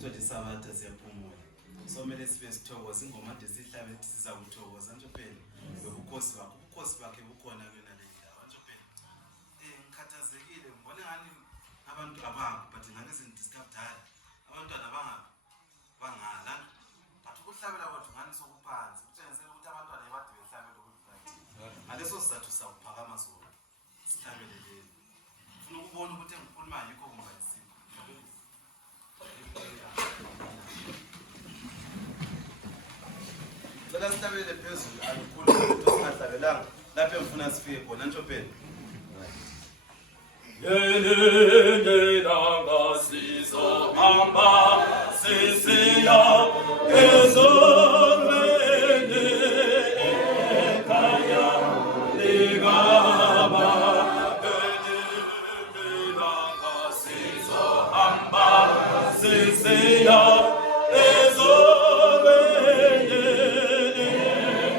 Uthothi sabatha siyaphumula. So mele sibe sithokoza ingoma nje sihlabe siza kuthokoza nje phela. Ubukhosi bakhe bukhona kuyona le ndawo nje phela. Ngikhathazekile ngibona ngani abantu abakho but ngane sindiscaptala. Abantwana bangala. Athi ukuhlabela kwethu ngani sokuphansi. Kutshengisa ukuthi abantwana ebade behlabela ukuthi bathi. Ngaleso sizathu sakuphakama sona. Sihlabele le. Ufuna ukubona ukuthi engikhuluma yikho kumbayisi. Cela sihlabele phezulu akukhulu ukuthi singahlabelanga lapho engifuna sifike khona nje phela. Yelengelanga sizohamba sisiya ezonweni ekhaya likama. Yelengelanga sizohamba sisiya ezonweni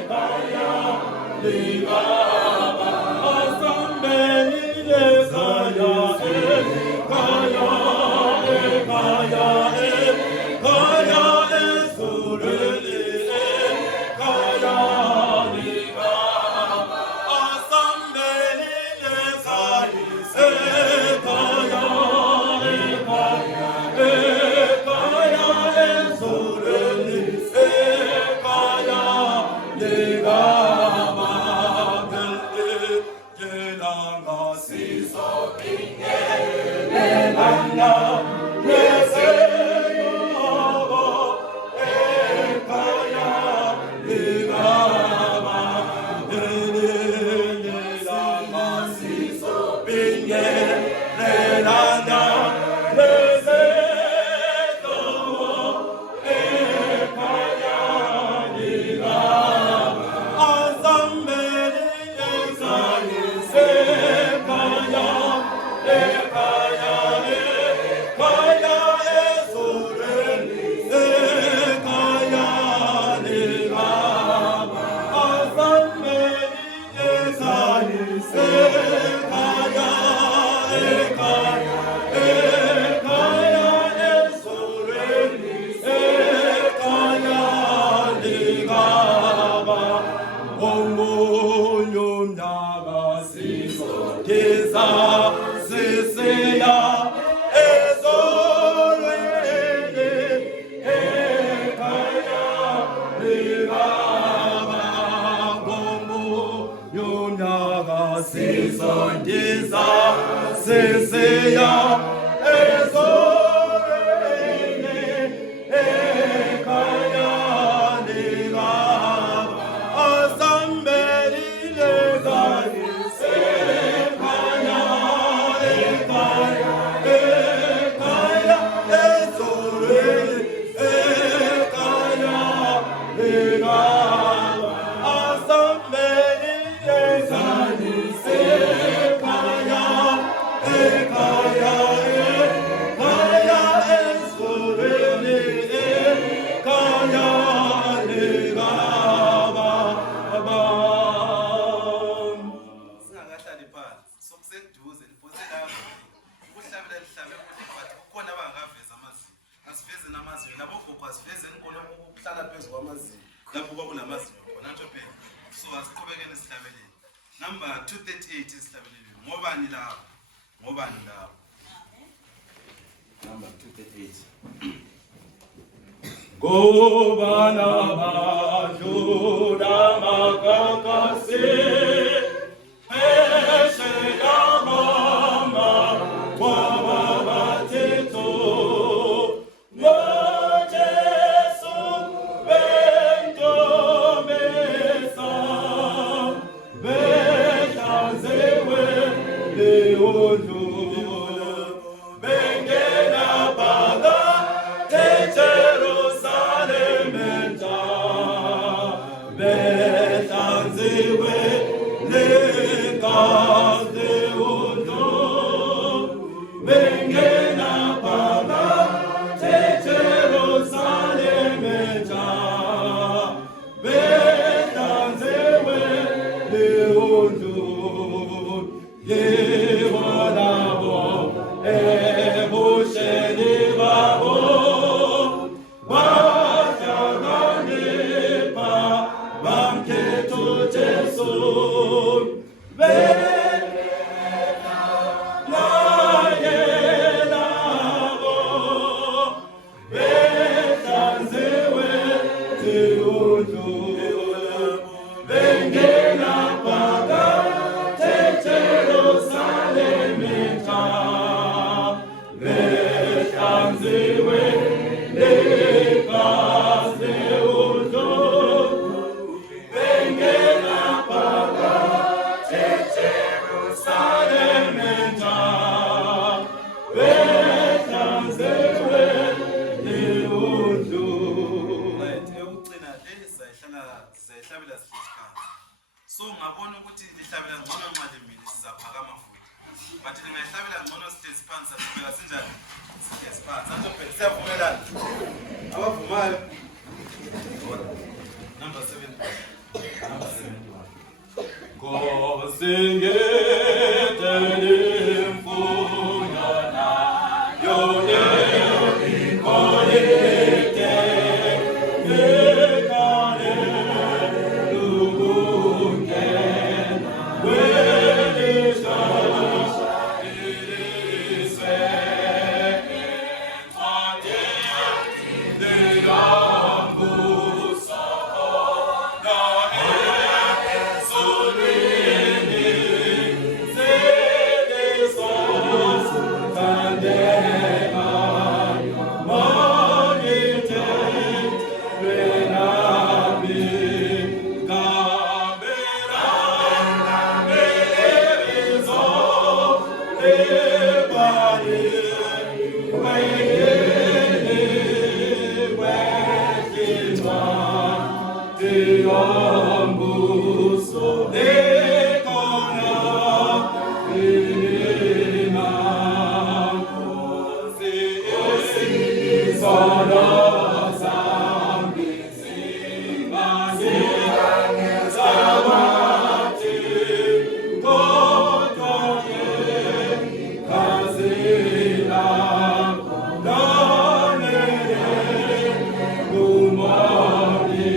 ekhaya likama. Asambelile Number 238 is sihlabelile. Ngobani lawo? Number 238. Ngobana badlula makakasi phesheya mama wababathetho ngoJesu bentomesa behlanzewe leondlo bengena phakathi eJerusalem behlanzewe ehlanziwe legazi leondlo bengena phakathi eJerusalem entsha behlanziwe leondlo. Right, ekugcina le sizayihlabela sihlezi. So ngabona ukuthi lihlabela ngcono nxa limile sizaphakama futhi. But lingayihlabela ngcono sihlezi phansi saphela sinjani? Sihlezi phansi. Anjophe siyavumelana. Abavumayo. Number 7. Number 7. Ngosingedele mfuyana yone inkolite ngekane lubungena welisa iliswe encwadi leyambuso na ezulwini zelisos tandema manite lwenami gambera bebizo lebani weyeni wekinwa diambuso lekona ilina kosi isana zambi simasi zamati kotoye kazila danere lumari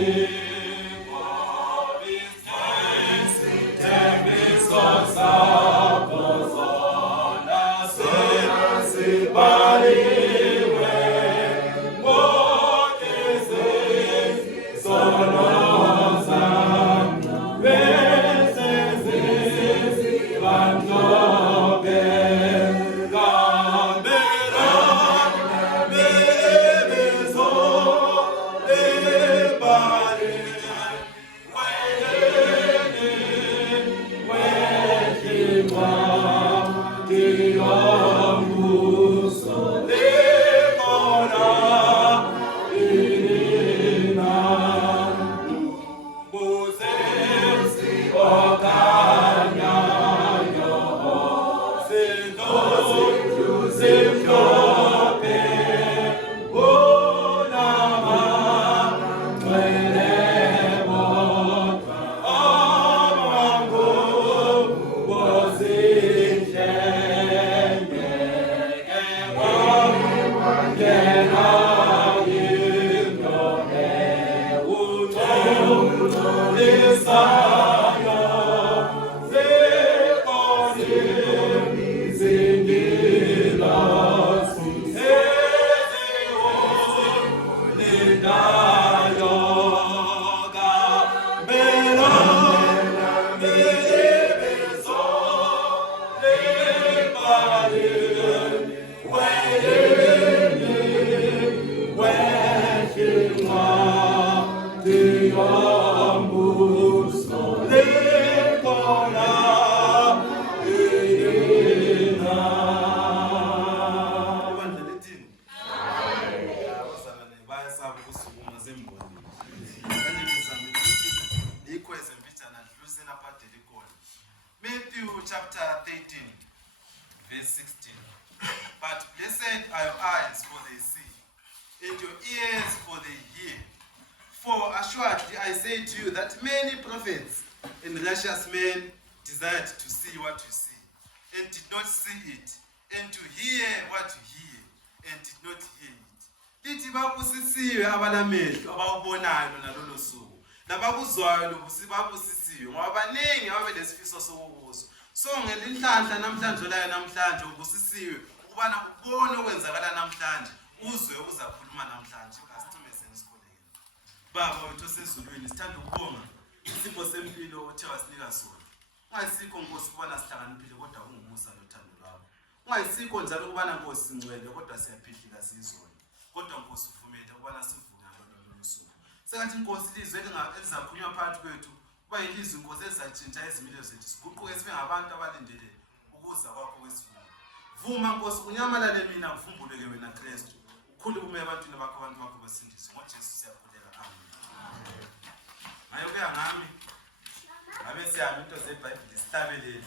Matthew chapter 13, verse 16. But blessed are your eyes, for they see, and your ears, for they hear. For assuredly I say to you that many prophets and righteous men desired to see what you see, and did not see it, and to hear what you hear, and did not hear it. Lithi babusisiwe abalamehlo abawubonayo nalolo suku, labakuzwayo babusisiwe, ngoba baningi ababelesifiso sokubuso. So ngelinhlanhla namhlanje olayo namhlanje ubusisiwe ukubana ubone okwenzakala namhlanje, uzwe uzakhuluma namhlanje. Asithumezeni esikoleni. Baba wethu osezulwini, sithanda ukubonga isipho sempilo othe wasinika sona. Ungayisikho Nkosi ukubana sihlakaniphile, kodwa ungumusa lothando lwakho. Ungayisikho njalo ukubana Nkosi singcwele, kodwa siyaphihliza kodwa Nkosi uvumele ukubana sivuke ngalolu suku. Sengathi Nkosi ilizwe elizakhulunywa phakathi kwethu kuba yilizwe Nkosi elizatshintsha izimilo zethu, siguquke sibe ngabantu abalindele ukuza kwakho kwesivuno. Vuma Nkosi unyamalale mina kuvumbuleke wena Kristu, ukhulume ebantwini bakho, abantu bakho basindiswe. NgoJesu siyakhuleka, amen. Ngayo kuya ngami ngabe siyami into zeBhayibheli sihlabelele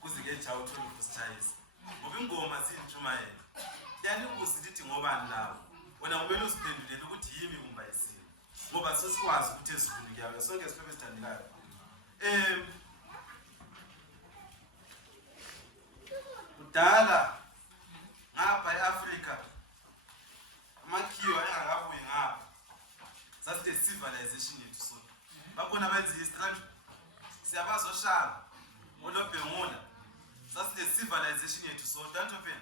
kuze ke jawu uthole ukusitshayisa, ngoba ingoma ziyintshumayelo. Yanibuza lithi ngobani lawo, wena kumele uziphendulele ukuthi yimi kumba yisini, ngoba sesikwazi ukuthi ezulwini kuyabe sonke siphephe sithandekayo. Kudala ngapha eAfrika amakhiwa engakabuyi ngapha, saside civilization yethu sonke. Bakhona abenza history, siyabazi oShaka, uLobhengula, saside civilization yethu sonke. Anto phela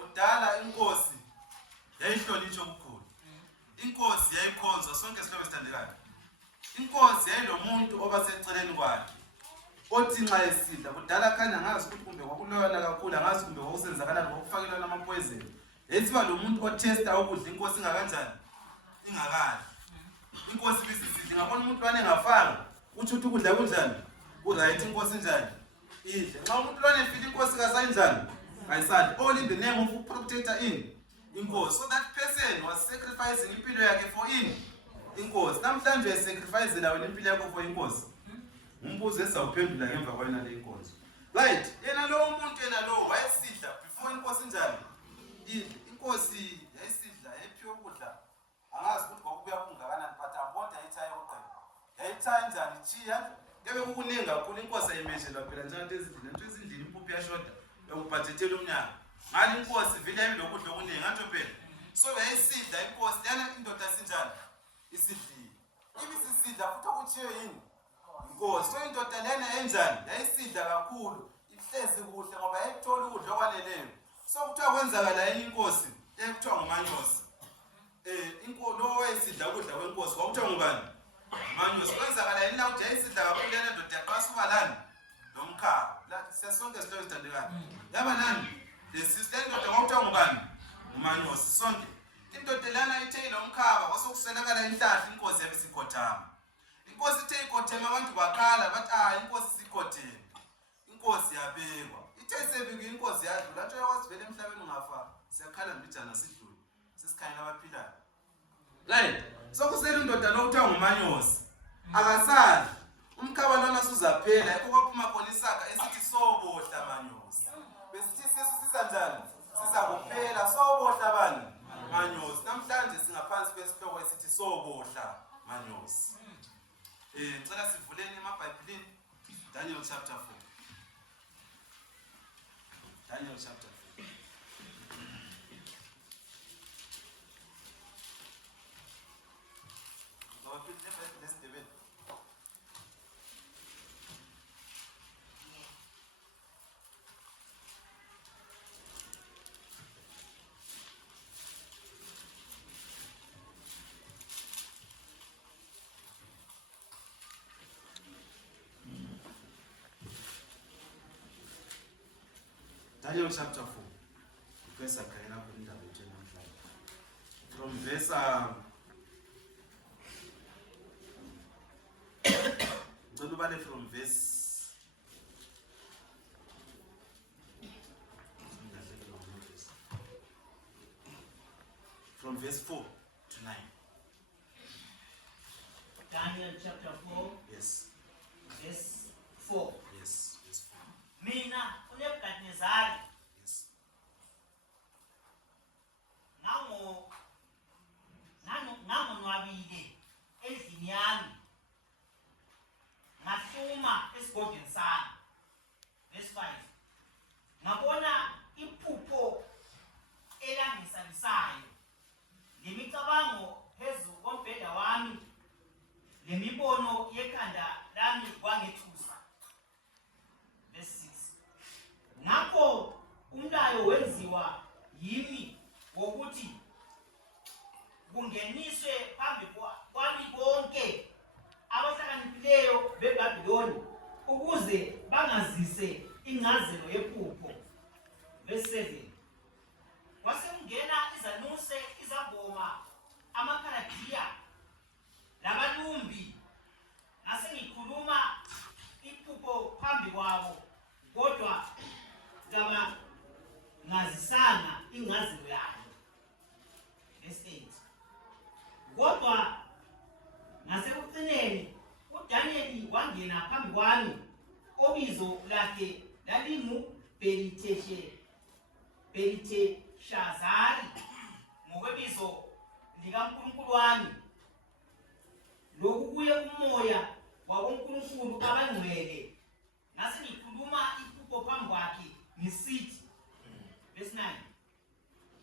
kudala inkosi yayihlonitshwa okukhulu, inkosi yayikhonzwa, sonke sihlobene sithandekayo. Inkosi yayilomuntu obaseceleni kwakhe othi nxa esidla, kudala khanya ngazi ukuthi kumbe kwakuloyana kakhulu, angazi kumbe kwakusenzakalani, kwakufakelana amapoison. Yayisiba lo muntu otesta ukudla inkosi ingakanjani, ingakali. Inkosi bisisidla, ngabona umuntu lwana engafanga, uthi ukuthi ukudla kunjani, kuright, inkosi njani idle. Nxa umuntu lwana efile inkosi kasayinjani, ayisadli. All in the name of protector inkosi. So that person was sacrificing impilo yakhe for inkosi. Namhlanje uyasacrifice la wena impilo yakho for inkosi. Umbuzo esizawuphendula ngemva kwena le inkosi. Right, yena lo muntu yena lo wayesidla before inkosi njani idle. Inkosi yayisidla ephiwe ukudla, angazi ukuthi kwakubuya kungakanani, but ambona yayithaye uqeba. Yayithaye njani chiya, kebe kukuningi kakhulu. Inkosi ayimeshelwa phela njalo ezindlini, into ezindlini impuphu yashoda yokubhajethela umnyaka. Ngale inkosi vele yayilokudla okuningi, anto phela. So yayisidla inkosi lana, indoda sinjani isidlile. Ibisisidla futhi okuchiwe yini inkosi. So indoda lena enjani yayisidla kakhulu, ihlezi kuhle ngoba yayithola ukudla okwaneleyo. So kuthiwa kwenzakala yini inkosi, ekuthiwa nguManyosi. Lo wayesidla ukudla kwenkosi kwakuthiwa ngubani? Manyosi. Kwenzakala yini la ukuthi yayisidla kakhulu lena ndoda yaqasa ubalani nomkhaba. La sesonke izinto ezithandekayo yaba nani lesisihle indoda kwakuthiwa ngubani? Umanyosi. Sonke indoda lana ithe lomkhaba kwasokuswelakala inhlahla, inkosi yabe sikhothama. Inkosi ithe ikhothema, abantu bakhala bathi inkosi sikhotheme. Inkosi yabekwa, ithe isebikwe inkosi yadlula. Nje yawazi vele emhlabeni ungafa siyakhala mbijana sidlule, sesikhanyela abaphilayo. Right, so kusele indoda lo kuthiwa nguManyosi akasadli. Umkhaba lona suzaphela, yikho kwaphuma khona isaka esithi sobohla Manyosi. Besithi sesu sisanjani, sizakuphela. Sobohla bani? Manyosi. Namhlanje singaphansi kwesihloko esithi sobohla Manyosi. Ngicela sivuleni emabhayibhelini Daniel chapter 4. Daniel chapter 4. Daniel chapter 4. Verse from verse from verse from verse 4 to 9. Daniel chapter 4. Yes. Verse 4. Yes. Verse 4. Mina uNebukadnezari Yes. nangonwabile endlini yami, ngahluma esigodini sami. Verse 5. Ngabona iphupho elangisabisayo, lemicabango phezu kombheda wami, lemibono yekhanda lami kwangethusa. Verse 6. Ngakho umlayo wenziwa yimi wokuthi kungeniswe phambi kwami bonke abahlakaniphileyo beBhabhiloni, ukuze bangazise ingcazelo yephupho. Verse 7. Kwasekungena izanuse amaKhaladiya labalumbi nasengikhuluma iphupho phambi kwabo kodwa ngazisanga ingcazelo yayo. Verse 8. Kodwa ngasekugcineni uDaniel wangena phambi kwami, obizo lakhe lalinguBeliteshazari ngokwebizo likaNkulunkulu wami. Lokhu kuye umoya wabonkulunkulu abangcwele. Nasengikhuluma iphupho phambi kwakhe ngisithi, verse 9,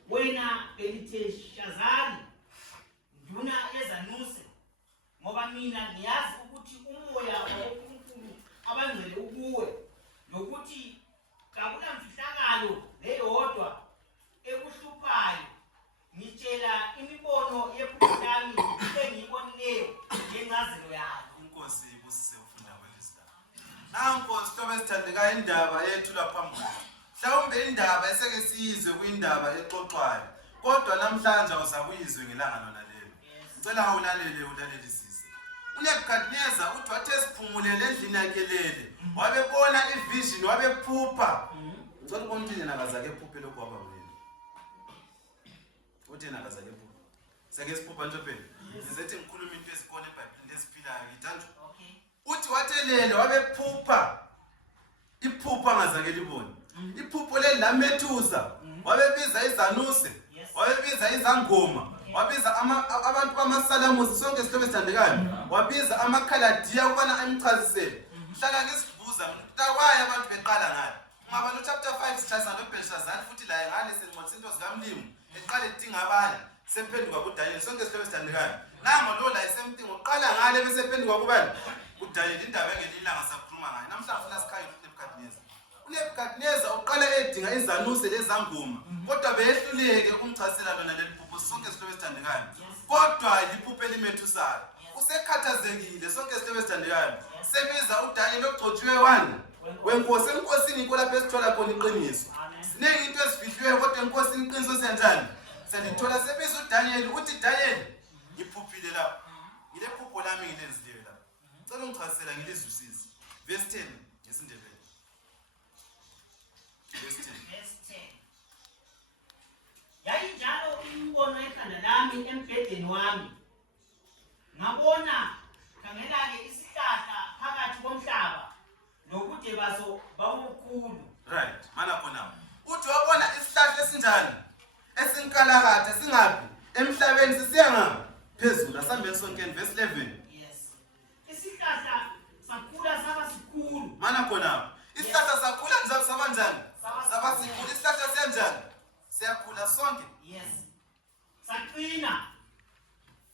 wena Beliteshazari, nduna yezanuse, ngoba mina ngiyazi ukuthi umoya wabonkulunkulu abangcwele ukuwe, nokuthi kakunamfihlakalo leyodwa ekuhluphayo. Ngitshela imibono yephupho lami engiyibonileyo ngengcazelo yayo. Inkosi ibusise ufunda kwelizindaba. Nanko sithobe esithandekayo indaba eyethulwa phambi kwethu. Mhlawumbe indaba eseke siyizwe kuyindaba exoxwayo, kodwa namhlanje awusakuyizwe ngelanga lona lelo. Ngicela ulalelisise. uNebukadneza uthi wathi esiphumulele endlini yakhe lele, wabebona ivision, wabephupha. Ngicela ukuthi yena akazake ephuphe lokho waba wena. Uthi yena akazake ephupha. Sake siphupha nje phela. Ngizethi ngikhuluma into ezikhona eBhayibhelini eziphilayo ngithanjwe. Okay. Uthi wathelele wabephupha. Iphupha angazake libone. Iphupho leli lamethuza. Wabebiza izanuse, wabebiza izangoma, wabiza abantu bamasalamusi, sonke isihlobo esithandekayo. Wabiza amaKhaladiya ukubana amchazisele. Hlala ngisibuza mntakwaya abantu beqala ngayo. Ungaba chapter 5 sichazisa noBelishazari futhi la ngale senqotha into zikaMlimu. Eqale edinga abanye sephenduka kuDaniel, sonke isihlobo esithandekayo. Nango lo la isemtingo uqala ngale bese phenduka kubani? kuDaniel. Indaba engelilanga sakhuluma ngayo. Namhlanje ufuna sikhaya uNebukadneza. uNebukadneza uqala edinga izanuse lezangoma, kodwa beyehluleke ukumchasela lona leli phupho sonke isihlobo esithandekayo. Kodwa liphupho elimethusayo. Usekhathazekile sonke isihlobo esithandekayo. Sebiza uDaniel ogcotshiwe wani wenkosi. Enkosini yikho lapho esithola khona iqiniso. Siningi into ezifihliweyo kodwa enkosini iqiniso siyanjani? Salithola. Sebiza uDaniel uthi, Daniel, ngiphuphile lapha. Ngile phupho lami ngilenzileyo lapha. Ngicela ungichasela ngilizwisise. Verse 10 ngesindebele. Verse 10. Yayinjalo imibono ekhanda lami embhedeni wami. Ngabona khangela-ke isihlahla phakathi komhlaba nobude baso babukhulu. Right, mana khona. Uthi wabona isihlahla esinjani? Esinkalakatha singaphi? Emhlabeni sisiya ngaphi? Phezulu. Asambeni sonkeni verse 11. Yes. Isihlahla sakhula saba sikhulu. Mana khona. Isihlahla sakhula njalo saba njani? Saba sikhulu. Isihlahla siyanjani? Siyakhula sonke. Yes. Saqina.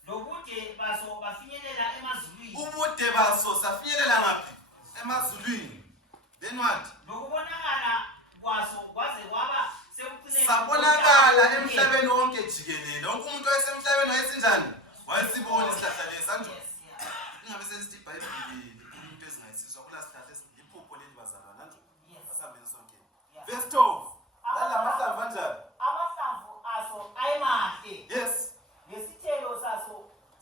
Lobude baso bafinyelela emazulwini. Ubude baso safinyelela ngaphi? Emazulwini. Then what? Lokubonakala kwaso kwaze kwaba sekuqineni. Sabonakala emhlabeni wonke jikelele. Wonke umuntu oyesemhlabeni wayesinjani? Wayesibona isihlahla lesi anjo. Ingabe sesithi iBhayibheli into ezingayisizwa kula sihlahla esiphupho leli bazalwana anjo. Asambeni sonke. Verse 12. Lalamahlamvu anjani? Amahlamvu aso ayemahle. Yes. Nesithelo saso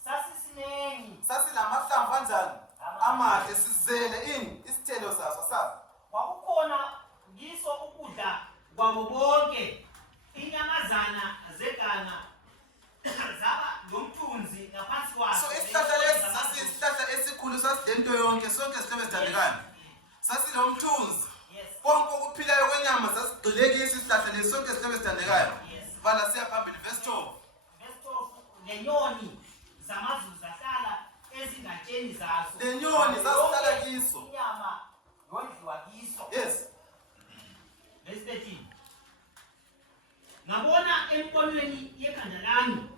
sasisinengi. Sasilamahlamvu anjani? Amahle sizele ini isithelo saso saso. Kwakukhona ngiso ukudla kwabo bonke. Inyamazana zeganga zaba lomthunzi ngaphansi kwaso. So isihlahla lesi sasisihlahla esikhulu sasidento yonke sonke isihlobo esithandekayo. Sasilomthunzi. Konke okuphilayo kwenyama sasigqilekisa isihlahla lesi sonke isihlobo esithandekayo. Vala siya phambili verse 12. Verse 12, lenyoni zamazulu zahlala ezingatsheni zaso. Lenyoni zasihlala kiso. Inyama yondliwa kiso. Yes. Verse 13. Ngabona empondweni yekhanda lami,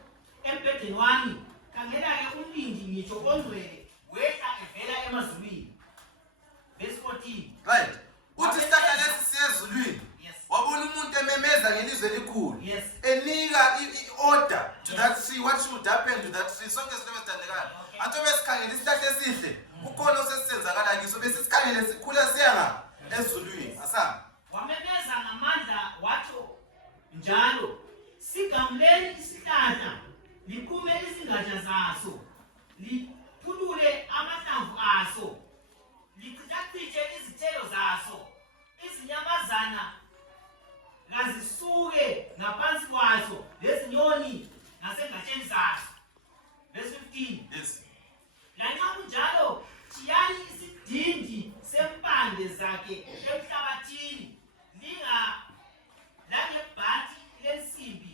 embhedeni wami, khangela-ke umlindi ngitsho ongcwele wehla evela emazulwini. Verse 14. Right. Uthi isihlahla lesi siyezulwini. Yes. Wabona umuntu ememeza ngelizwe elikhulu. Yes. Enika i-order to that tree. What should happen to that tree? Sonke isihlobo esithandekayo. Athi besikhangela isihlahla esihle. Kukhona osesenzakala kiso. Besisikhangele sikhula siya ngaphi? Ezulwini. Asamba. Wamemeza ngamandla watsho njalo, sigamuleni isihlahla liqume izingatsha zaso, liphulule amahlamvu aso, lichithachiche izithelo zaso, izinyamazana ngazisuke ngaphansi kwaso, lezinyoni ngasengatsheni zaso. Verse 15. Yes. Lanxa kunjalo, tshiyani isidindi sempande zakhe emhlabathini, langebhathi lensimbi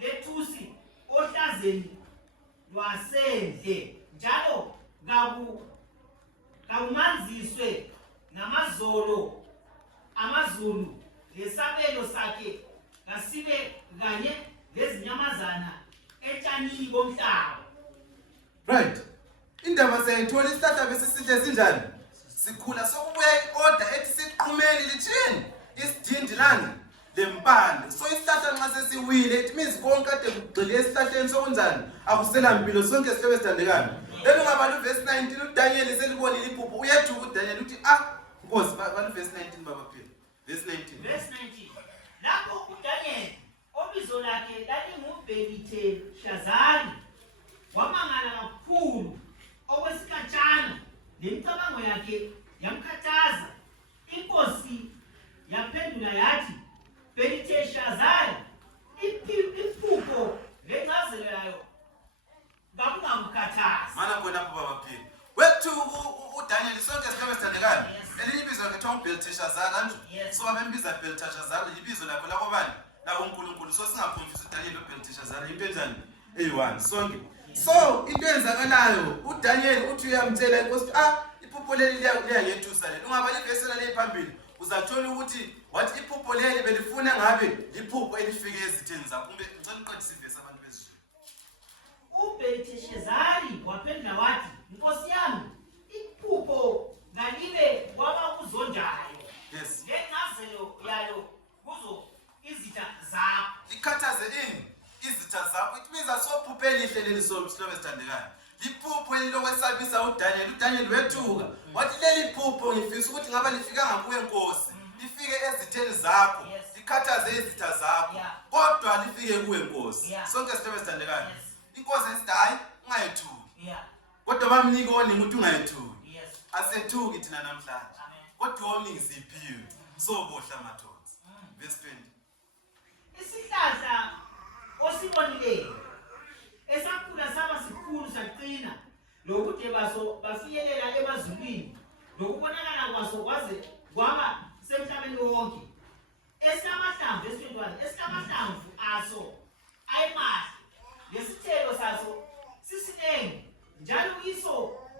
lethusi ohlazeni lwasendle, njalo kakumanziswe amazulu, lesabelo sakhe kasibe kanye lezinyamazana etshanini bomhlaba. Right. Indaba siyayithola isihlahla besisihle sinjani? Sikhula sokubuya i-order ethi siqhumeni lithini? Isidindi lani lempande. So isihlahla nxa sesiwile it means konke kade kugxile esihlahleni sokunjani? Akusela mpilo sonke sihlebe sithandekana. Lelo ngabalo verse 19 uDaniel selibonile iphupho uyathuka uDaniel uthi Nkosi balo verse 19 baba phela. Verse 19. Verse 19. Lapho uDaniel obizo lakhe lalingubhelitheshazari wamangala kakhulu okwesikhatshana, lemicabango yakhe yamkhathaza. Inkosi yaphendula yathi, Bhelitheshazari, iphupho lencazelo yayo kakungamkhathazi. Mana khona apho baba phela. Wethu uDaniel sonke sihlebe sithandekana. Elinye ibizo lakhe kuthiwa uBhelitheshazari kanjalo. So abembiza Bhelitheshazari libizo lakho lakobani? uNkulunkulu. So singaphumfisa uDaniel uBhelitheshazari into enjani? Eyi-1 sonke. So into enzakalayo uDaniel uthi uyamtshela inkosi iphupho leli liyangethusa leli. Ungaba livesela lephambili uzathola ukuthi wathi iphupho leli belifuna ngabe liphupho elifike ezitheni zakho. Kumbe ngicela uqedise ivesi abantu bezizwe. uBhelitheshazari waphendula wathi, Nkosi yami, iphupho ngalibe kwabakuzondayo. Yes. Lencazelo yayo kuzo izitha zakho. Likhathaze ini izitha zakho. It means asophupho elihle leli sihlebe sithandekana. Liphupho elilokwesabisa uDaniel wethuka. Wathi leli phupho ngifisa ukuthi ngaba lifika ngakuwe Nkosi. Lifike ezitheni zakho. Likhathaze izitha zakho. Kodwa lifike kuwe Nkosi. Sonke sihlebe sithandekana. Inkosi isithi hayi ungayethuki. Kodwa bamnika oningi ukuthi ungayethuki. Asethuki thina namhlanje. Kodwa oningi siphiwe. Sobohla amathonsi. Verse 20. Isihlahla osibonileyo esakhula saba sikhulu saqina, lokude baso bafiyelela emazulwini, lokubonakala kwaso kwaze kwaba semhlabeni wonke. Esilamahlamvu, verse 21, esilamahlamvu aso ayimahle, lesithelo saso sisinengi, njalo kiso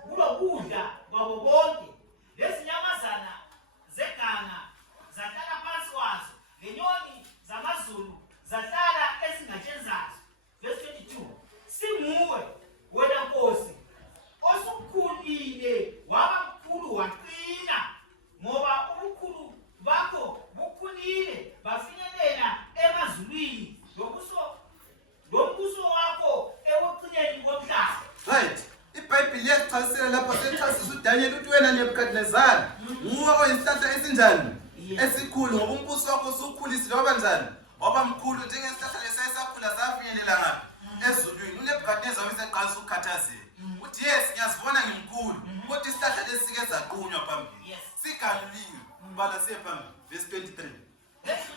kulokudla kwabo bonke. Lezinyamazana zeganga zahlala phansi kwaso, lenyoni zamazulu zahlala ezingatsheni zazo. Verse 22. Singuwe wena Nkosi osukhulile waba mkhulu waqina, ngoba ubukhulu bakho bukhulile bafinyelela emazulwini, lombuso wakho ekucineni komhlaba. Right. iBhayibheli liyachasisela lapha sechasisa uDaniel uthi wena Nebukadnezari nguwe oyisihlahla esinjani? Esikhulu, ngoba umbuso wakho usukhulisile waba njani? Waba mkhulu njengesihlahla lesayisakhula safinyelela ngaphi? Ezulwini. uNebukadnezari wayeseqalisa ukukhathazeka. Uthi yes ngiyazibona ngimkhulu, kodwa isihlahla lesike zaqunywa phambili. Sigaluliwe. Bala siye phambili. Verse 23. Verse 23.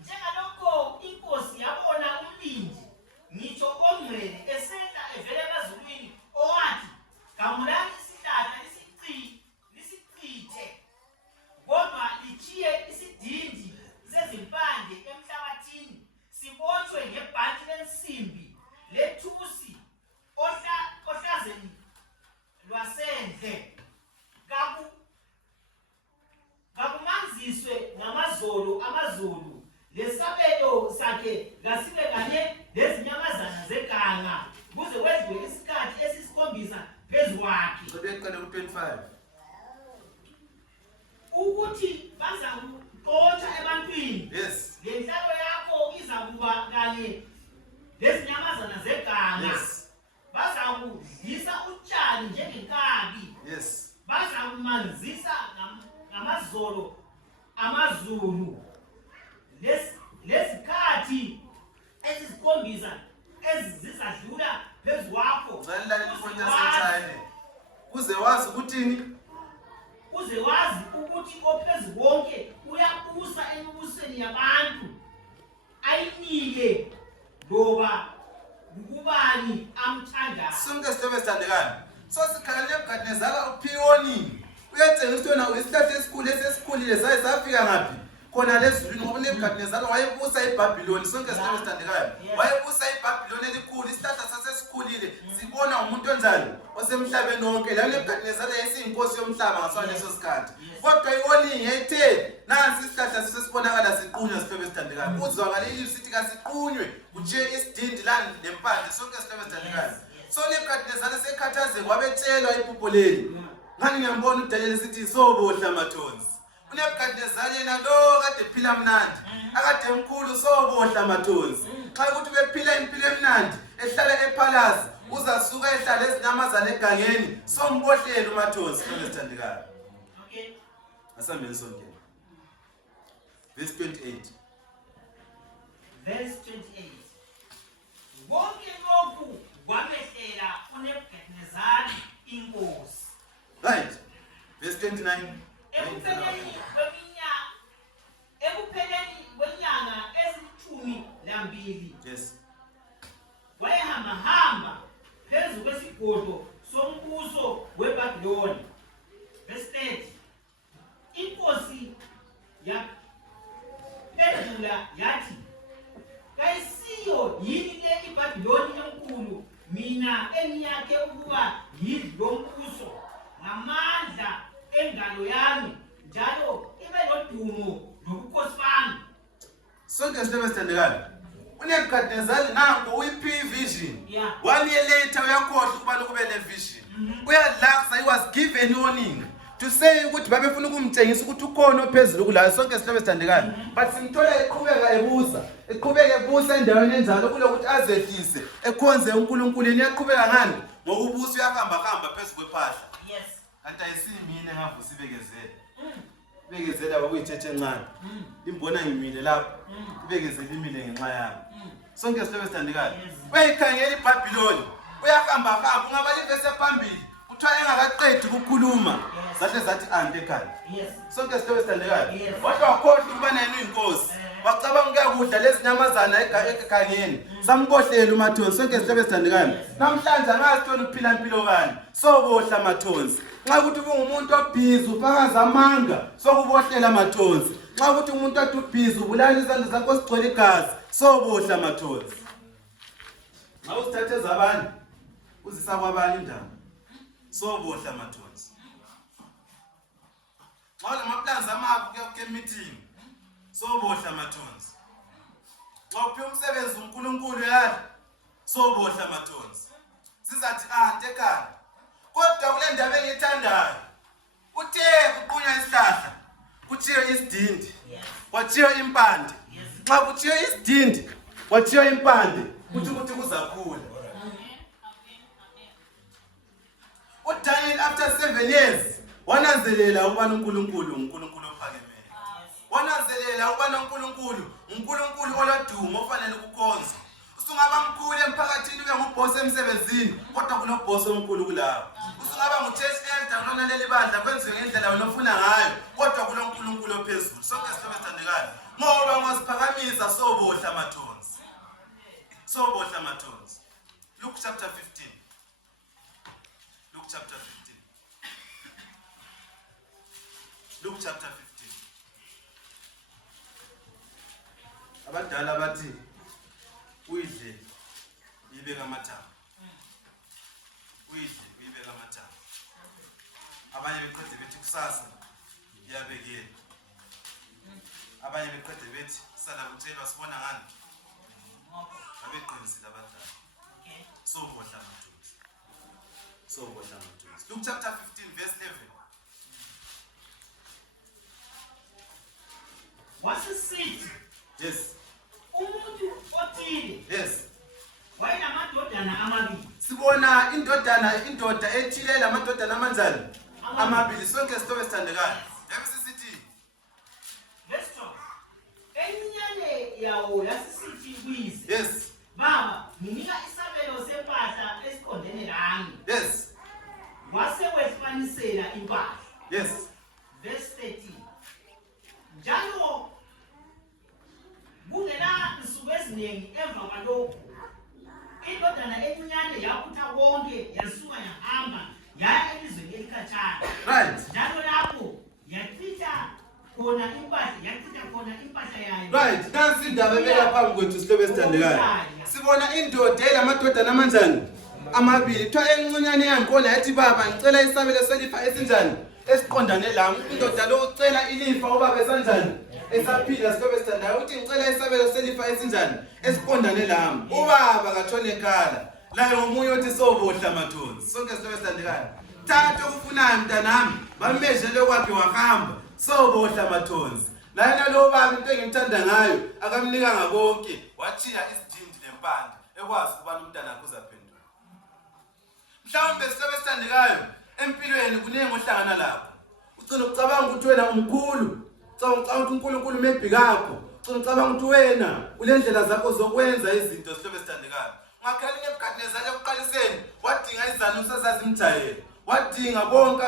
Njengalokho inkosi yabona umlindi ngitsho ongcwele esenda evela emazulwini owathi, gamulani isihlahla lisichithe, kodwa lichiye isidindi sezimpande emhlabathini, sibotshwe ngebhanti lensimbi lethusi ohlazeni lwasendle, kakumanziswe amazulu, lesabelo sakhe kasibe kanye lezinyamazana zeganga, kuze kwenziwe isikhathi esisikhombisa phezu kwakhe. Sobeqale ku25. Ukuthi bazakuxotsha ebantwini. Yes. Lenhlalo yakho izakuba kanye lezinyamazana zeganga. Yes. Bazakudlisa utshani njengenkabi. Yes. Bazakumanzisa amazulu. Lesikhathi esisikhombisa ezizadlula phezu kwakho Ngicela iphonto yaseThailand. Uze wazi ukuthini? uze wazi ukuthi ophezu konke uyabusa emibusweni yabantu ayinike loba ukubani amthandayo. Sonke sithobe sithandekayo. So sikhalele eBhadnezala uphiyoni. Uyathenga ukuthi wena uyisihlahla esikhulu esesikhulile saye safika ngaphi? Khona lezulwini ngoba neBhadnezala wayebusa eBhabhiloni. Sonke sithobe sithandekayo. Wayebusa eBhabhiloni elikhulu, isihlahla sasesikhulile. Sibona umuntu onjani osemhlabeni wonke. La neBhadnezala yayisiyinkosi yomhlaba ngaso sikhathi. Kodwa iwarning yayithe nansi isihlahla sisibonakala siqunywa sithobe sithandekayo. Uzwakala ilizwi sithi kasiqunywe kujiye isidindi la nempande. Sonke sithobe sithandekayo. So neBhadnezala sekhathaze kwabetshelwa iphupho leli. Ngani ngiyambona uDaniel sithi sobohla mathonsi. UNebukadnezar yena lo kade phila mnandi. Akade emkhulu sobohla mathonsi. Xa ukuthi bephila impilo emnandi, ehlala epalace, uzasuka ehlala ezinyamazana egangeni, sombohlela umathonsi ngesithandekayo. Okay. Asambeni sonke. Verse 28. Verse 28. Wonke lokhu kwamehlela uNebukadnezar inkosi. Right. Verse 29. Ekupheleni kwenyanga ezilithumi Yes. wayehamba phezu kwesigodlo sombuso weBhabhiloni. Verse 30. Inkosi yaphendula yathi, kayisiyo yini le iBhabhiloni enkulu mina engiyakhe ukuba yindlu yombuso ngamandla engalo yami njalo ibe nodumo nobukhosi bami. Sonke sithobe sithandekayo. uNebukadnezar nanko uyiphi vision. Yeah. 1 year later uyakhohlwa ukuba kube le vision. Uyadlaksa, he was given warning to say ukuthi babefuna ukumtshengisa ukuthi ukhona ophezulu kulayo. Sonke sithobe sithandekayo. But simthola eqhubeka ebusa endaweni enjalo kulokuthi azehlise ekhonze uNkulunkulu. Yena uyaqhubeka ngani? Ngokubusa uyahamba phezu kwephahla. Yes. Kanti ayisimini engavusa ibekezela. Ibekezela bakuyithethe encane. Imbona ngimile lapho. Ibekezela imile ngenxa yami. Sonke sithobe sithandekayo. Uyayikhangela iBhabhiloni. Uyahamba ungabali verse phambili. Kuthiwa engakaqedi ukukhuluma. Zahle zathi ande ekhaya. Yes. Sonke sithobe sithandekayo. Yes. Wathi wakhohlwa ukuba yena uyinkosi. Wacabanga ukuyakudla lezinyamazana egangeni. Sambohlela umathonsi. Sonke sithobe sithandekayo. Namhlanje angasithola ukuphila impilo bani. Sobohla mathonsi. Nxa ukuthi ungumuntu obhizi ufakaza amanga sokubohlela mathonsi. Nxa ukuthi umuntu athi ubhizi ubulala izandla zakho sigcwele igazi sobohla mathonsi. Nxa usithathe zabani uzisa kwabani indaba sobohla mathonsi. Nxa lamaplans amabi kuya meeting sobohla mathonsi. Nxa uphiwa umsebenzi uNkulunkulu yathi sobohla mathonsi. Sizathi ante ekhaya. Kodwa kule ndaba engiyithandayo uthe kuqunywa isihlahla kuthiyo isidindi kwathiyo impande. Xa kuthiyo isidindi kwathiyo impande kuthi ukuthi kuzakhula. uDaniel after 7 years wananzelela ukuba uNkulunkulu ophakemeyo. Wananzelela ukuba uNkulunkulu olodumo ofanele ukukhonzwa. Usungaba mkhulu emphakathini ube ngubhosi emsebenzini kodwa kunobhosi omkhulu kulawo. Usungaba nguchurch elder noma leli bandla kwenziwe ngendlela wena ofuna ngayo kodwa kunoNkulunkulu ophezulu. Sonke sithobe sithandekayo ngoba ngosiphakamisa sobohla mathonsi. Sobohla mathonsi. Luke chapter 15. Luke chapter 15. Luke chapter 15. Abadala bathi uyidle uyibeka amathanga. Uyidle uyibeka amathanga. Abanye beqede bethi kusasa iyabekela. Abanye beqede bethi sala kuthelwa sibona ngani. Abeqinisile abadala. Okay. Sobohla mathonsi. Sobohla mathonsi. Luke chapter 15 verse 11. Wasisithi Yes. umuntu othile Yes. wayenamadodana amabili. Sibona indoda ethile lamadodana amanjani? Amabili. Sonke sithobe sithandekayo. Yabisisithi Verse 12. Eminyane yawo yasisithi kuyise, yes. baba nginika yabuye yakhutha konke yasuka yahamba yaya elizweni elikhatshana. Right. Njalo lapho yachitha khona impahla yayo. Right. Nansi indaba ebeka phambi kwethu sihlebe esithandekayo. Sibona indoda elamadodana amanjani? Amabili. Kuthiwa encinyane yankona yathi baba ngicela isabelo selifa esinjani? Esiqondane lami. Indoda lo ucela ilifa ubaba esanjani? Esaphila sihlebe esithandayo uthi ngicela isabelo selifa esinjani? Esiqondane lami. Ubaba katshone ekhala. Laye ngomunye othi sobohla mathonsi. Sonke sihlebe esithandekayo. Thatha okufunayo mntanami. Bamezele kwakhe wahamba. Sobohla mathonsi. Lana lo baba into engimthanda ngayo akamnika konke. Wathiya isidindi lempande ekwazi ukuba umntana wakhe uzaphendula. Mhlawumbe sihlebe esithandekayo empilweni kuningi ohlangana lapho. Ucela ukucabanga ukuthi wena umkhulu. Ucabanga ukuthi uNkulunkulu mebhikapho. Ucabanga ukuthi wena ulendlela zakho zokwenza izinto sihlebe esithandekayo. Ngakhala ngebukhathezane ekuqaliseni wadinga izanu sezazimjayele. Wadinga bonke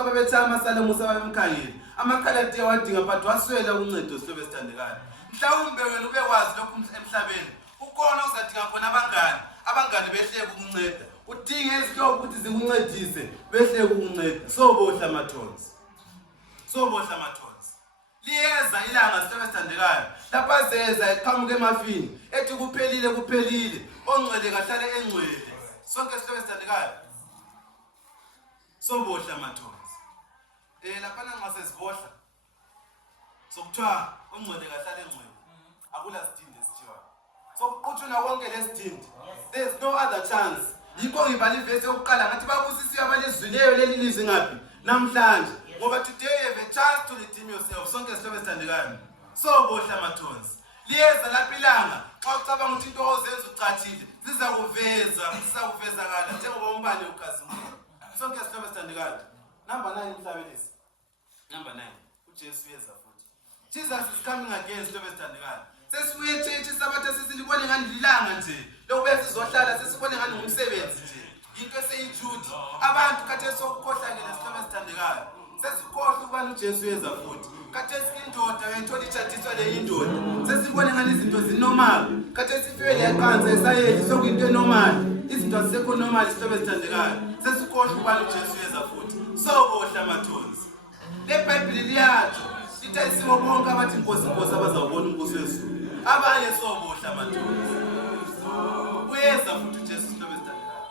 ababethama Salomo abamkhangile. Amakhaladiya wadinga but waswela uncedo sihlebe esithandekayo. Mhlawumbe wena ubekwazi lokhu emhlabeni. Ukona uzadinga khona abangani behleke ukunceda. Udinga izihlobo ukuthi zikuncedise behleke ukunceda. Sobohla mathonsi. Sobohla mathonsi. Liyeza ilanga sihlebe esithandekayo. Lapha zeza eqhamuke emafini. Ethi kuphelile. Ongcwele kahlale engcwele. Sonke sihlebe esithandekayo. Sobohla mathonsi. Lapha nxa sesibohla. Sokuthiwa ongcwele kahlale engcwele. Akula sidindi esithiwa. Sokuquthuna konke lesidindi. There is no other chance. Yikho ngibala ivesi yokuqala ngathi babusisiwe abalezwileyo leli lizwi ngaphi namhlanje. Ngoba today you have a chance to redeem yourself. Sonke sihlebe esithandekayo. Sobohla mathonsi. Liyeza lapha ilanga. Xa ucabanga ukuthi into ozenza ucathile, sizakuveza njengoba umbane ukhazimula. Sonke sihlebe esithandekayo. Number 9 umhlabelisi. Number 9. uJesu uyeza futhi. Jesus is coming again sihlebe esithandekayo. Sesibuye church sabatha sesilibone ngani lilanga nje. Lokube sizohlala sesibone ngani ngumsebenzi nje. Into eseyijudi. Abantu khathesi sokukhohlakele sihlebe esithandekayo. Sesikhohle ukubana uJesu uyeza futhi. Khathesi indoda uyayithola ichathiswa le indoda. Sesibone ngani izinto zinormal. Khathesi ifike leqanza esayethi sokuyinto enormal. Izinto azisekho normal sihlebe esithandekayo. Sesikhohle ukubana uJesu uyeza futhi. Sobohla mathonsi. Le Bible liyatsho lithi isimo bonke abathi inkosi abazawubona umbuso wezulu. Abanye sobohla mathonsi. Uyeza futhi uJesu sihlebe esithandekayo.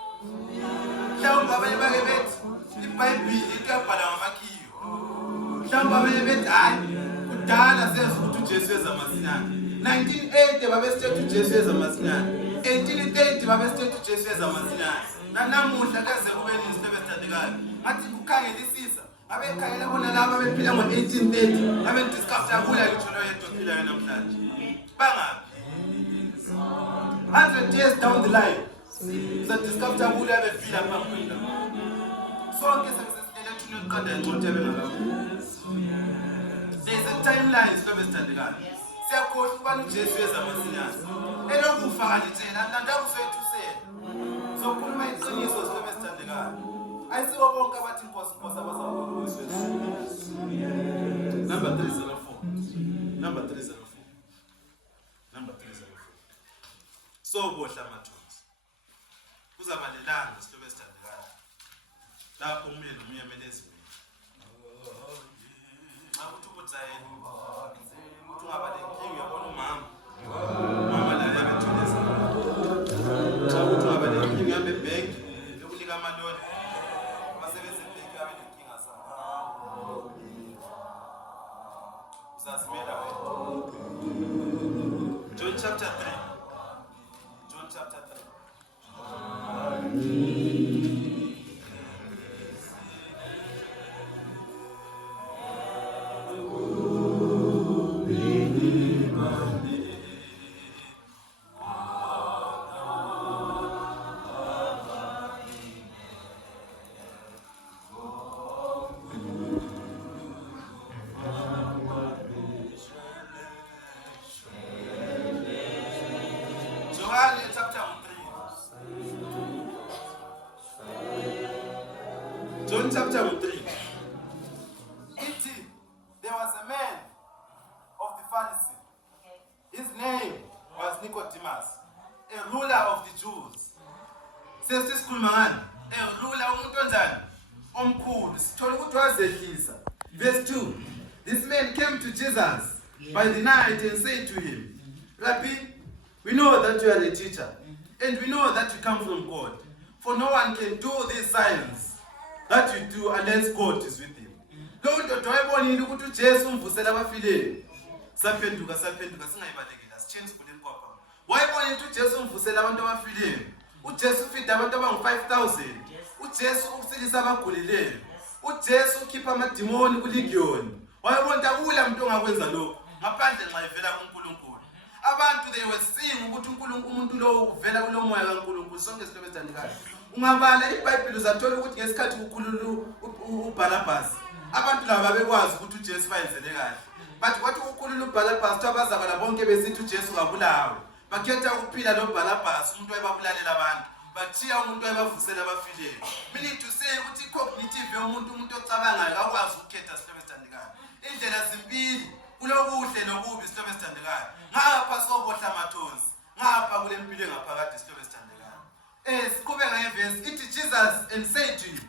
Mhlawumbe abanye bake bethi iBhayibhili into yabhala ngamakhiwo. Mhlawumbe abanye bethi hayi kudala senza ukuthi uJesu uyeza masinyane. 1980 babesithethe uJesu uyeza masinyane. 1830 babesithethe uJesu uyeza masinyane. Namuhla kaze kube sihlebe esithandekayo. Ngathi ukukhangelisisa abekhangela bona laba bephila ngo1830 abendiscover kula ngitsholo yedophila yena namhlanje. Bangapi? 100 years down the line. So discover kula bephila phambi. Sonke sesihlele thina ukuqonda ingqondo ebengakho. There's a timeline sihlebe esithandekayo. Siyakhohlwa ukubana uJesu uyeza masinyane. Elokufa kalitshela nandakusethu sela. Sokhuluma iqiniso sihlebe esithandekayo. Ayisibo bonke abathi inkosi abazawubona umbuso wezulu. Number 304. Number 304. Number 304. Sobohla mathonsi. Kuzaba lelanga sihlebe esithandekayo. Lapho umyeni umyemelezi wena. Akuthi ukutsayela. Uthi ungaba lenkinga uyabona umama. Mama la yabethuleza. Xa uthi ungaba lenkinga uhambe ebhenki yokunika amaloni. Abasebenzi ebhenki babe lenkinga zabo. Uzazimela wena. John chapter 3. John chapter 3. John chapter 3. There was a man of the Pharisees. His name was Nicodemus, a ruler of the Jews. Sesikhuluma ngani? Lula umuntu onjani? Omkhulu. Sithola ukuthi wazehlisa. Verse 2. This man came to Jesus by the night and said to him, Rabbi, we know that you are a teacher, and we know that you come from God. For no one can do these signs that you do unless God is with him. Lo ndoda wayebonile ukuthi uJesu umvusela abafileyo. Saphenduka singayibalekela sichange buleni kwapha. Wayebonile ukuthi uJesu umvusela abantu abafileyo. uJesu ufida abantu abangu-5,000. uJesu usilisa abagulileyo. uJesu ukhipha amadimoni kuLegion. Wayebona akula umuntu ongakwenza lokho ngaphandle nxa ivela kuNkulunkulu. Abantu they were seeing ukuthi umuntu lo uvela kulo moya kaNkulunkulu. Sonke izinto bezandikayo. Ungabala iBhayibheli uzathola ukuthi ngesikhathi kukhulula uBarnabas abantu laba bekwazi ukuthi uJesu bayenzele kahle. But kwathi ukukhulula uBarnabas abazakala bonke besithi uJesu kabulawe. Bakhetha ukuphila noBarnabas umuntu wayebabulalela abantu. Bathiya umuntu wayebavusela abafileyo. Meaning to say ukuthi cognitive yomuntu ocabangayo akwazi ukukhetha izinto bezandikayo. Indlela zimbili kulokuhle nokubi izinto bezandikayo. Ngapha sobohla mathonsi. Ngapha kule mpilo engaphakathi izinto bezandikayo. Siqhubeka ngeverse ithi Jesus and said to him,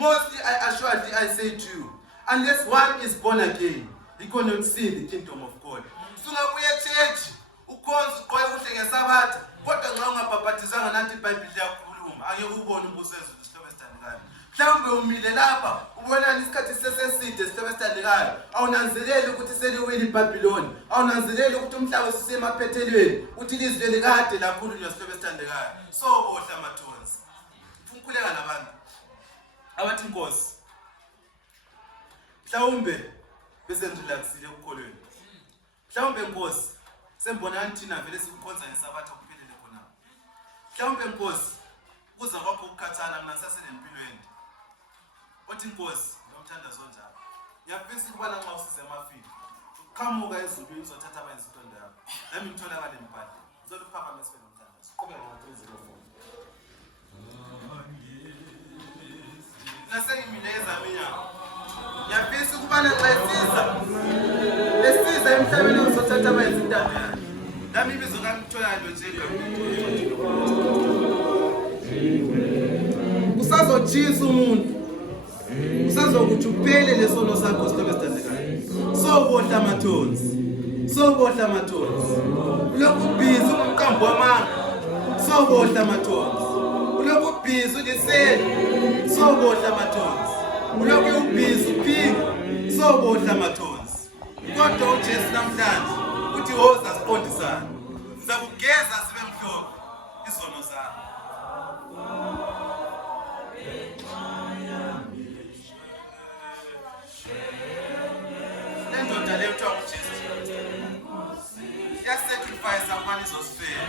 Mostly I assuredly I say to you, unless one is born again, he cannot see the kingdom of God. Sungabuye church, ukhonza uqoye kuhle ngesabatha, kodwa nxa ungabhaphathizanga nathi iBhayibheli liyakhuluma, angeke ubone umbuso wezulu izinto bezithandekayo. Mhlawumbe umile lapha, ubona isikhathi seseside izinto bezithandekayo, awunanzeleli ukuthi seliwile iBhabhiloni, awunanzeleli ukuthi umhlaba usisemaphethelweni, uthi ilizwi likade lakhulunywa izinto bezithandekayo. So bohla mathonsi. Ukhuleka nabantu. Abathi Nkosi. Mhlawumbe bese ngirelaxile ukukholweni. Mhlawumbe Nkosi sembona anthina vele sikukhonza ngesabatha kuphelele khona. Mhlawumbe Nkosi kuza kwakho ukukhathala mina saselempilweni. Othi Nkosi nomthandazo njalo. Ngiyafisa ukubana nxa usize emafini. Uqhamuka ezulwini uzothatha abayizinto yakho. Nami ngitholakala emphandle. Ngizoluphaka mesifeni nomthandazo. Qhubeka ngo-304. Nasengimile ezaminyaka. Ngiyafisa ukubana xa esiza emhlabeni uzothatha abayizinto yakho. Nami ibizo kamtholayo nje usazotshisa umuntu. Usazokuthi uphele lesono sakho izinto bezithandekayo. Sobohla mathonsi. Sobohla mathonsi. Ulokhu ubhizi umqambo wamanga. Sobohla mathonsi. Ulokhu ubhizi ulisele. Sobohla mathonsi. Ulokhu ubhizi uphinga. Sobohla mathonsi. Kodwa uJesu namhlanje uthi woza siqondisana. Sizakugeza sibe mhlophe izono zakho. Lendoda leyo kuthiwa uJesu yasacrifice abantu izosifela.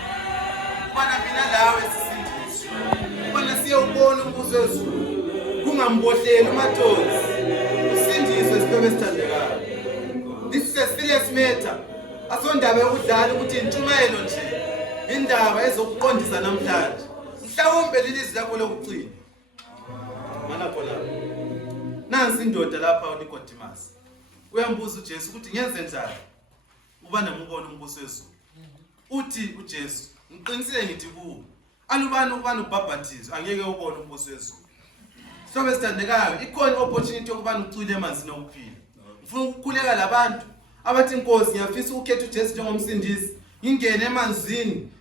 Ubana mina lawe sisindiswe. Ubana siyawubona umbuso wezulu. Kungambohleli umathonsi. Usindiswe izinto bezithandekayo. This is a serious matter. Asondaba yokudlala ukuthi intshumayelo nje. Indaba ezokuqondisa namhlanje. Mhlawumbe lilizwi lakho lokucina. Mana khona. Nansi indoda lapha uNicodemus. Uyambuza uJesu ukuthi ngenze njani uba namubona umbuso wezulu. Uthi uJesu, ngiqinisile ngithi kuwe, alubani ukubana ubhabhathizwe angeke ubone umbuso wezulu. Hlobo esithandekayo, ikhona opportunity yokubana ucwile emanzini okuphila. Ngifuna ukukhuleka labantu abathi Nkosi ngiyafisa ukukhetha uJesu njengomsindisi, ngingene emanzini,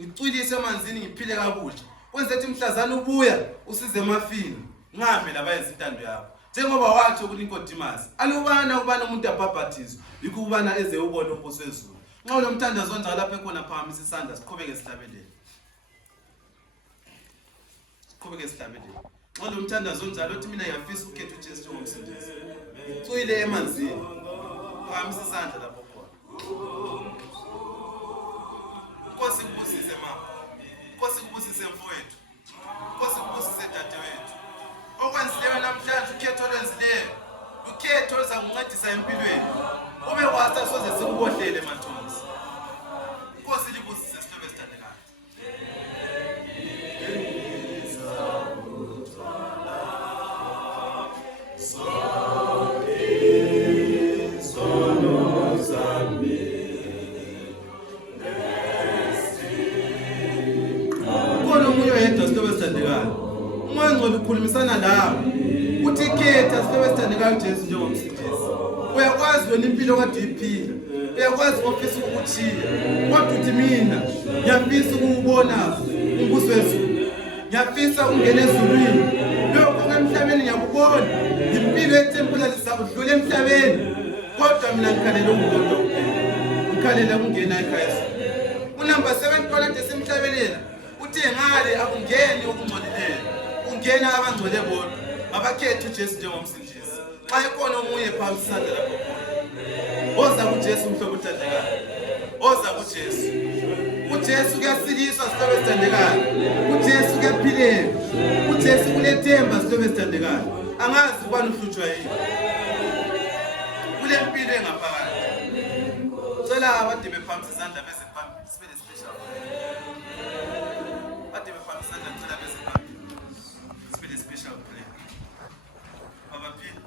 ngicwilise emanzini ngiphile kakuhle. Kwenza ethi mhlazana ubuya usize emafini, ngame labayizintando yakho. Njengoba wathi kuNicodemus, alubana ukubana umuntu abhabhathizwe, yikho ukubana eze ubone umbuso wezulu. Nxa unomthandazo njalo lapha ekhona phakamisa isandla siqhubeke sihlabelele. Siqhubeke sihlabelele. Nxa unomthandazo njalo uthi mina ngiyafisa ukukhetha uJesu njengomsindisi. Ucwile emanzini. Phakamisa isandla lapha khona. Nkosi kubusise mama. Nkosi kubusise mfowethu. Nkosi kubusise dadewethu. Okwenzileyo namhlanje ukhetho olwenzileyo. Ukhetho oluzakuncedisa empilweni. Ube wazi soze sikubohlele mathonsi. Nkosi libusise izinto bezithandekayo. Kono munyo yedwa sihlobo esithandekayo. Umoya ongcwele ukhulumisana lawe. Uthi khetha sihlobo esithandekayo uJesu njengomsindisi. Uyakwazi wena impilo kade uyiphila. Uyakwazi ofisa ukukuchiya. Kodwa uthi mina ngiyafisa ukubona umbuso wezulu. Ngiyafisa ungena ezulwini. Lokho emhlabeni ngiyakubona. Impilo etempula lisakudlula emhlabeni. Kodwa mina ngikhalela ukukodwa kuphela. Ngikhalela ukungena ekhaya. Unumber 7 khona esemhlabeni yena. Uthi ngale akungeni okungcolileyo. Ungena abangcwele bodwa. Abakhethe uJesu njengomsindisi. Xa ikhona omunye phansi isandla lapho khona. Oza kuJesu umhlobo othandekayo. Oza kuJesu. uJesu kuyasiliswa sihlobo esithandekayo. uJesu kuyaphileka. uJesu kulethemba sihlobo esithandekayo. Angazi ubani uhlutshwa yini. Kule mpilo engaphakathi. Cela abade bephamisa izandla bese phambili. Sibe special. Abade bephamisa izandla cela bese phambili. Sibe special prayer. Baba phila.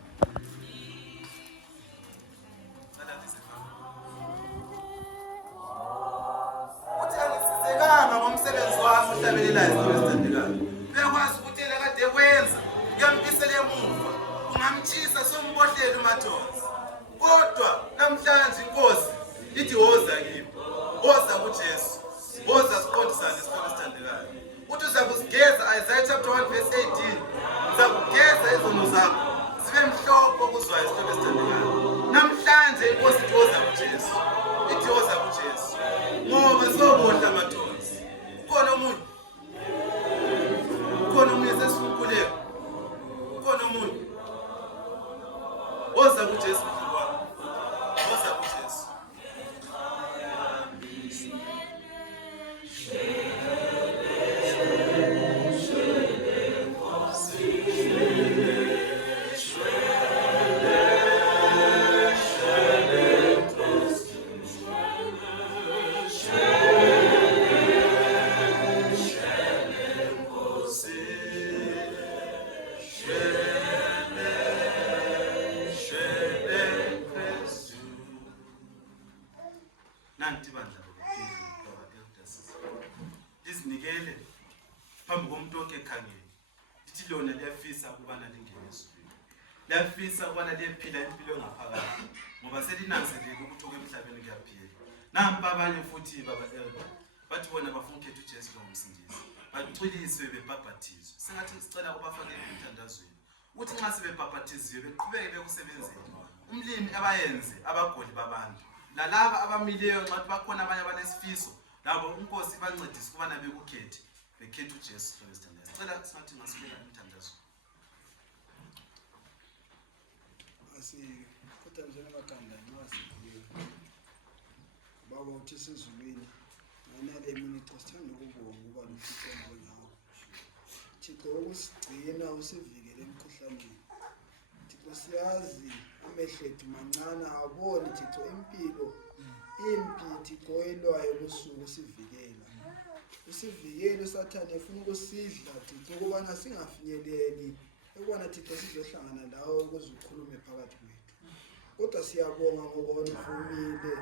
Cela bese phambili. Uthi angisizekanga ngomsebenzi wami uhlabelelayo sihlobo esithandekayo. Uyakwazi ukuthi yena kade wenza. Uyampisela emuva. Ungamtshisa sombohlela uMathosi. Kodwa namhlanje inkosi ithi woza kimi. Woza kuJesu. Woza siqondisane isihlobo esithandekayo. Uthi uzakusigeza Isaiah chapter 1 verse 18. Uzakugeza izono zakho zibe mhlophe okuzwayo isihlobo esithandekayo. Namhlanje inkosi ithi woza kuJesu. Ithi woza kuJesu. Ngoba sobohla Mathosi. Ukhona umuntu. Ukhona umuntu sesikhuleka. Ukhona umuntu. Woza kuJesu mfowethu wami. Woza kuJesu. Nanti bandla lizinikele phambi komuntu onke ekhangele. Lithi lona liyafisa ukubana lingene ezulwini. Liyafisa ukubana liyephila impilo engaphakathi. Ngoba selinanzelile ukuthi okwemhlabeni kuyaphila. Nampa abanye futhi baba bathi bona bafuna ukukhetha uJesu njengomsindisi. Bacwiliswe bebhabhathizwe. Sengathi sicela ubafake emthandazweni. Uthi nxa sebebhabhathiziwe beqhubeke bekusebenzeni. Umlimi abayenze abagoli babantu. Nalaba abamileyo nxa bakhona abanye abanesifiso labo inkosi bancedisa kuba nabe ukukhethe bekhethe uJesu Kristu. Cela sathi ngasibeka umthandazo. Asikhutha njengamaganda nxasikhulile. Baba uthi sizulwini nganale minute sithanda ukubonga kuba luthixo ngawo. Thixo ukusigcina usivikele emkhuhlaneni. Thixo siyazi amehlo ethu mancane awaboni Thixo impilo impi Thixo elwayo lusuku usivikela. Usivikele uSathane efuna ukusidla Thixo ukubana singafinyeleli ukubana Thixo sizohlangana lawe ukuze ukhulume phakathi kwethu. Kodwa siyabonga ngoba univumile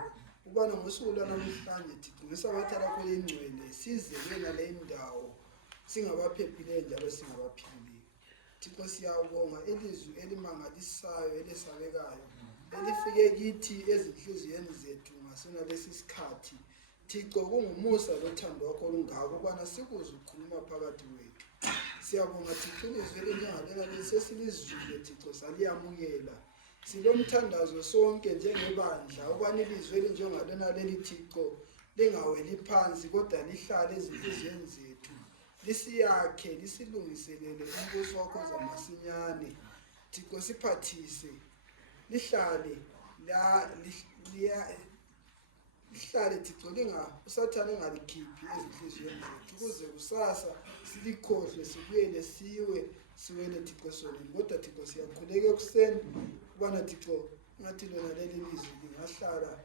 ukubana ngosuku lwanamhlanje Thixo ngesabatha lakho lengcwele size kena le ndawo singabaphephileyo njalo singabaphilileyo. Thixo siyabonga ilizwi elimangalisayo elesabekayo elifike kithi ezinhliziyweni zethu ngasona lesi sikhathi. Thixo kungumusa lothando wakho olungako ukubana sikuzwe ukukhuluma phakathi kwethu. Siyabonga Thixo ilizwi elinjengalela lesesilizwile Thixo saliyamukela. Silomthandazo sonke njengebandla ukubana ilizwi elinjengalena leli Thixo lingaweli phansi kodwa lihlale ezinhliziyweni zethu. Lisiyakhe lisilungiselele umbuso wakho zamasinyane. Thixo siphathise lihlale lihlale Thixo uSathane engalikhiphi ezinhliziyweni zethu ukuze kusasa silikhohle sibuyele siwele Thixo solini. Kodwa Thixo siyakhuleka ekuseni ubana Thixo ngathi lona leli lizwi lingahlala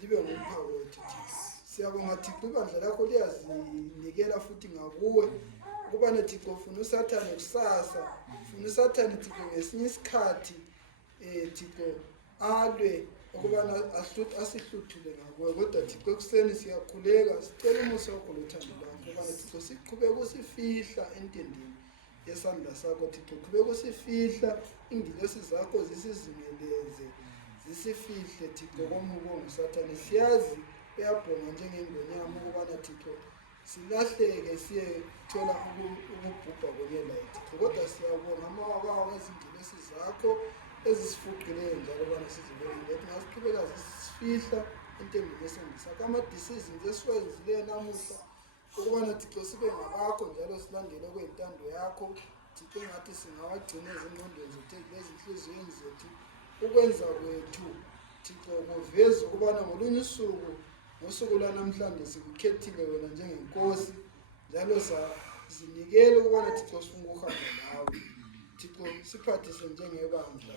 libe ngumphawu wethu Thixo. Siyabonga Thixo ibandla lakho liyazinikela futhi ngakuwe ukubana Thixo ufuna uSathane kusasa, ufuna uSathane Thixo ngesinye isikhathi Thixo alwe ukubana asihluthule ngakuwe. Kodwa Thixo ekuseni siyakhuleka sicela umusa wakho lothando lwakho ukubana Thixo Thixo siqhubeka usifihla entendeni yesandla sakho Thixo, qhubeka usifihla ingilosi zakho zisizimeleze zisifihle Thixo komubo ngusathane. Siyazi uyabhonga njengengonyama ukubana Thixo silahleke siyethola ukubhubha kwenyelayo Thixo, kodwa siyabonga amawakawo ezingilosi zakho ezisifuqileyo njalo ubana sizibonile ethi ngasiqhubeka zisifihla entendeni yesandla sakho. Ama-decisions esiwenzileyo namuhla ukubana Thixo sibe ngabakho njalo silandele kweyintando yakho Thixo, engathi singawagcina ezingqondweni zethu lezinhliziyweni zethu ukwenza kwethu Thixo kuveze ukubana ngolunye usuku ngosuku lwanamhlanje sikukhethile wena njengenkosi njalo sinikele ukubana Thixo sifuna ukuhamba nawe Thixo, siphathise njengebandla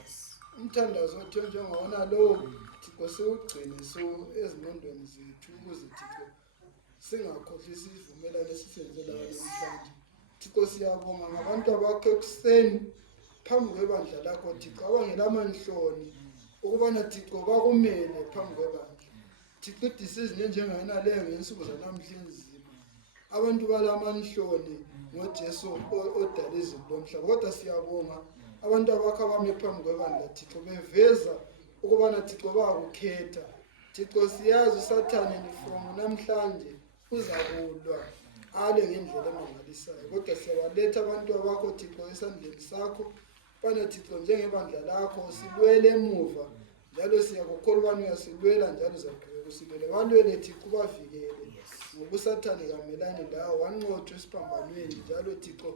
umthandazo wethu njengawona lowo Thixo siwugcine ezingqondweni zethu ukuze Thixo singakhohlisi isivumelwano esisenzela namhlanje Thixo. Siyabonga ngabantu abakho ekuseni phambi kwebandla lakho Thixo abangelamanhloni ukubana Thixo bakumele phambi kwebandla Thixo. Idecision enjengayona leyo ngensuku zanamhla enzima, abantu balamanhloni ngoJesu odala izulu lomhlaba, kodwa siyabonga abantu abakho abame phambi kwebandla Thixo beveza ukubana Thixo bayakukhetha Thixo. Siyazi uSathane from namhlanje uzakulwa ale ngendlela emangalisayo, kodwa siyabaletha abantu abakho Thixo esandleni sakho bana Thixo, njengebandla lakho silwele emuva njalo siyakukholwa ubana uyasilwela njalo uzaqhubeka usilwele. Balwele Thixo, ubavikele ngoba uSathane kamelane lawo, wanqotshwa esiphambanweni njalo Thixo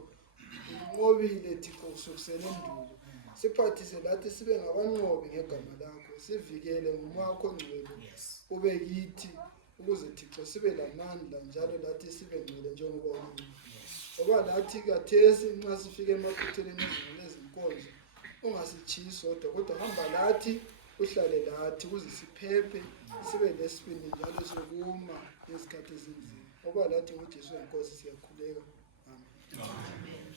unqobile Thixo kusukisela endulo. Siphathise lathi sibe ngabanqobi ngegama lakho, sivikele ngomoya wakho ngcwele ube kithi ukuze Thixo sibe lamandla njalo lathi sibe ngcwele njengoba ungcwele. Ngoba lathi kathesi nxa sifike emaphutheleni ezingeni lezinkonzo ungasichiyi sodwa, kodwa hamba lathi uhlale lathi ukuze siphephe sibe lesibindi njalo sokuma ngezikhathi ezinzima. Ngoba lathi nguJesu wenkosi siyakhuleka. Amen.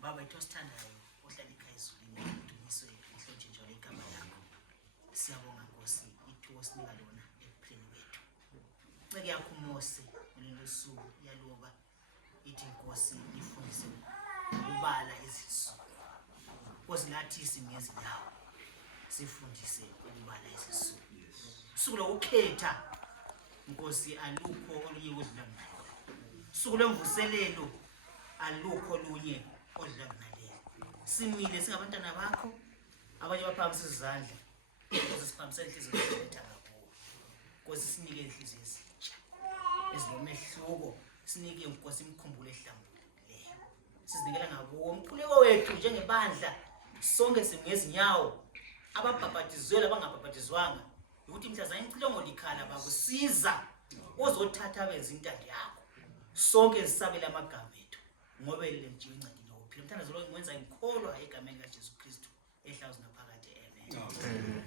Baba ethu osithandayo ohlala ekhaya ezulwini, udumiswe inhlonje njalo igama lakho. Siyabonga Nkosi ithuba osinika lona ekuphileni kwethu. Nceke yakho uMose kulelo suku yaloba ithi Nkosi ifundise ukubala izinsuku. Nkosi lathi singezinyawo sifundise ukubala izinsuku. Usuku lokukhetha Nkosi alukho olunye udlula kunalo. Usuku lwemvuselelo alukho olunye odlula kunalelo. Simile singabantwana bakho, abanye baphakamise izandla Nkosi, siphakamise inhliziyo zethu kakhulu Nkosi, sinike inhliziyo ezintsha ezinomehluko, sinike Nkosi imikhumbulo ehlambulukileyo. Sizinikela ngakuwo umkhuleko wethu njengebandla, sonke singezinyawo, ababhabhatizwe labangabhabhatizwanga, ukuthi mhlazane incilongo likhala bakusiza uzothatha benza intando yakho. Sonke sisabela amagama ethu ngoba elenjiwe incwadi lokuphila. Mthandazo lo ngikwenza ngikholwa egameni kaJesu Kristu ehlazo naphakade. Amen.